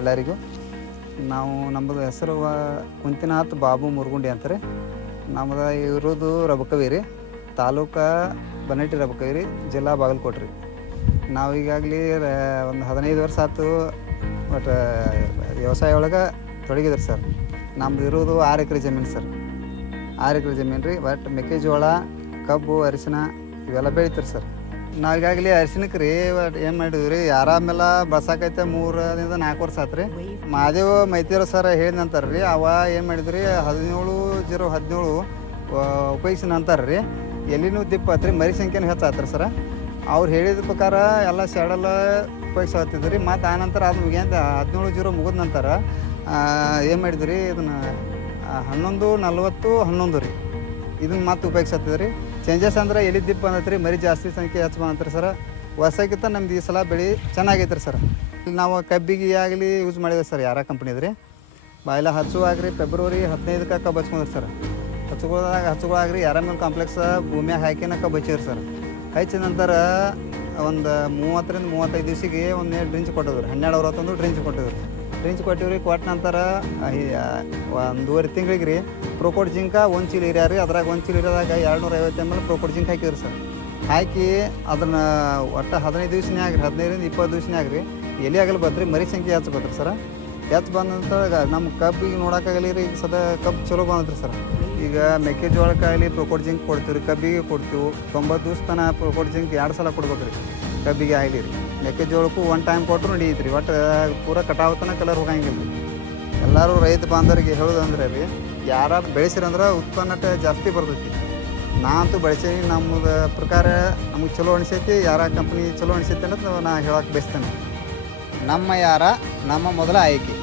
ಎಲ್ಲರಿಗೂ. ನಾವು ನಮ್ಮದು ಹೆಸರು ಕುಂತಿನಾಥ್ ಬಾಬು ಮುರುಗುಂಡಿ ಅಂತಾರೆ. ನಮ್ಮದು ಇರೋದು ರಬಕವಿ ರೀ ತಾಲೂಕಾ ಬನಟ್ಟಿ ರಬಕವೇರಿ, ಜಿಲ್ಲಾ ಬಾಗಲಕೋಟ್ರಿ. ನಾವು ಈಗಾಗಲೇ ಒಂದು ಹದಿನೈದು ವರ್ಷ ಆಯ್ತು ಬಟ್ ವ್ಯವಸಾಯ ಒಳಗೆ ತೊಡಗಿದ್ರಿ ಸರ್. ನಮ್ದು ಇರೋದು ಆರು ಎಕರೆ ಜಮೀನು ಸರ್. ಆರು ಎಕರೆ ಜಮೀನು ರೀ ಬಟ್ ಮೆಕ್ಕೆಜೋಳ, ಕಬ್ಬು ಅರಿಶಿನ ಇವೆಲ್ಲ ಬೆಳಿತೀರಿ ಸರ್. ನಾವು ಅರ್ಶಿನಕ್ಕೆ ರೀ ಏನು ಮಾಡಿದ್ವಿ ರೀ, ಆರಾಮೆಲ್ಲ ಬಳಸಾಕೈತೆ ಮೂರರಿಂದ ನಾಲ್ಕು ವರ್ಷ ಆತು ರೀ ಮಾದೇವ ಸರ ಸರ್ ಹೇಳಿದಂತಾರೆ ರೀ, ಅವ ಏನು ಮಾಡಿದ್ರಿ, ಹದಿನೇಳು ಜೀರೋ ಹದಿನೇಳು ಉಪಯೋಗಿಸಿದ ನಂತರ ರೀ. ಎಲ್ಲಿನೂ ದಿಪ್ಪ ಆತ್ರಿ, ಮರಿ ಸಂಖ್ಯೆನೂ ಹೆಚ್ಚಾತ್ರಿ ಸರ. ಅವ್ರು ಹೇಳಿದ ಪ್ರಕಾರ ಎಲ್ಲ ಶೆಡೆಲ್ಲ ರೀ ಮತ್ತು ಆನಂತರ ಅದು ಮುಗಿಯಂತ ಹದಿನೇಳು ಜೀರೋ ಮುಗಿದ ನಂತರ ಏನು ಮಾಡಿದ್ರಿ, ಇದನ್ನು ಹನ್ನೊಂದು ನಲ್ವತ್ತು ಹನ್ನೊಂದು ರೀ. ಇದನ್ನ ಮತ್ತೆ ಉಪಯೋಗಿಸತ್ತಿದ್ರಿ ಚೇಂಜಸ್ ಅಂದ್ರೆ ಎಲ್ಲಿ ದಿಪ್ಪ ಬಂದೈತೆ ರೀ ಮರಿ ಜಾಸ್ತಿ ಸಂಖ್ಯೆ ಹೆಚ್ಚು ಬಂದತ್ರಿ ಸರ್. ಹೊಸಕ್ಕಿಂತ ನಮ್ದು ಈ ಸಲ ಬೆಳೆ ಚೆನ್ನಾಗೈತ್ರಿ ಸರ್. ನಾವು ಕಬ್ಬಿಗೆ ಆಗಲಿ ಯೂಸ್ ಮಾಡಿದೆ ಸರ್ ಯಾರ ಕಂಪ್ನಿದ್ರಿ ಬಾಯಿಲ ಹಚ್ಚುವಾಗ್ರಿ ಫೆಬ್ರವರಿ ಹದಿನೈದಕ್ಕೆ ಕಬ್ಬು ಹಚ್ಕೊಂಡ್ರಿ ಸರ್. ಹಚ್ಕೊಳ್ಳೋದಾಗ ಹಚ್ಕೊಳ್ಳಾಗ್ರಿ ಯಾರ ಮೇಲೆ ಕಾಂಪ್ಲೆಕ್ಸ್ ಭೂಮಿಯಾಗ ಹಾಕಿನ ಕಬ್ಬು ಹಚ್ಚಿದ್ರಿ ಸರ್. ಹಚ್ಚಿದ ನಂತರ ಒಂದು ಮೂವತ್ತರಿಂದ ಮೂವತ್ತೈದು ದಿವಸಿಗೆ ಒಂದು ಡ್ರಿಂಚ್ ಕೊಟ್ಟಿದ್ರು. ಹನ್ನೆರಡು ಅರವತ್ತೊಂದು ಡ್ರಿಂಚ್ ಕೊಟ್ಟಿದ್ರು. ಡ್ರಿಂಚ್ ಕೊಟ್ಟಿವ್ರಿ ಕೊಟ್ಟ ನಂತರ ಒಂದೂವರೆ ತಿಂಗಳಿಗೆ ರೀ ಪ್ರೋಕೋಟ್ ಜಿಂಕ ಒಂದು ಚೀಲ ಇರ್ಯಾ ರೀ ಅದ್ರಾಗ ಒಂದು ಚೀಲ ಇರೋದಾಗ ಎರಡು ನೂರ ಐವತ್ತು ಎಂ ಎಲ್ ಪ್ರೋಕೋಟ್ ಜಿಂಕ್ ಹಾಕಿದ್ರಿ ಸರ್. ಹಾಕಿ ಅದನ್ನ ಒಟ್ಟು ಹದಿನೈದು ದಿವ್ಸನೇ ಆಗ್ರಿ ಹದಿನೈದರಿಂದ ಇಪ್ಪತ್ತು ದಿವ್ಸನೇ ಆಗ್ರಿ ಎಲ್ಲಿ ಆಗಲಿ ಬತ್ರಿ ಮರಿ ಸಂಖ್ಯೆ ಹೆಚ್ಚು ಬತ್ರಿ ಸರ್. ಹೆಚ್ಚು ಬಂದ ನಂತರ ನಮ್ಮ ಕಬ್ಬಿಗೆ ನೋಡೋಕ್ಕಾಗಲಿ ರೀ, ಈಗ ಸದಾ ಕಬ್ಬು ಚಲೋ ಬಂದತ್ರಿ ಸರ್. ಈಗ ಮೆಕ್ಕೆಜೋಳಕ್ಕಾಗಲಿ ಪ್ರೋಕೋಟ್ ಜಿಂಕ್ ಕೊಡ್ತೀವಿ ರೀ, ಕಬ್ಬಿಗೆ ಕೊಡ್ತೀವಿ. ತೊಂಬತ್ತು ದಿವ್ಸ ತನಕ ಪ್ರೋಕೋಟ್ ಜಿಂಕ್ ಎರಡು ಸಲ ಕೊಡ್ಬೇಕು ರೀ ಕಬ್ಬಿಗೆ ಆಗಲಿ ರೀ. ಮೆಕ್ಕೆಜೋಳಕ್ಕೂ ಒನ್ ಟೈಮ್ ಕೊಟ್ಟರು ನಡೀತು ರೀ ಒಟ್ಟು ಪೂರ ಕಟಾವತನ ಕಲರ್ ಹೋಗಂಗಿಲ್ಲ. ಎಲ್ಲರೂ ರೈತ ಬಾಂಧವರಿಗೆ ಹೇಳೋದಂದ್ರೆ ರೀ ಯಾರು ಬೆಳೆಸಿರಂದ್ರೆ ಉತ್ಪನ್ನ ಜಾಸ್ತಿ ಬರ್ತೈತಿ. ನಾಂತೂ ಬೆಳೆಸೀನಿ ನಮ್ಮದು ಪ್ರಕಾರ ನಮಗೆ ಚಲೋ ಅನಿಸೈತಿ, ಯಾರ ಕಂಪ್ನಿ ಚಲೋ ಅನಿಸೈತಿ ಅನ್ನೋದು ನಾ ಹೇಳಕ್ಕೆ ಬಯಸ್ತೇನೆ. ನಮ್ಮ ಯಾರ, ನಮ್ಮ ಮೊದಲ ಆಯ್ಕೆ.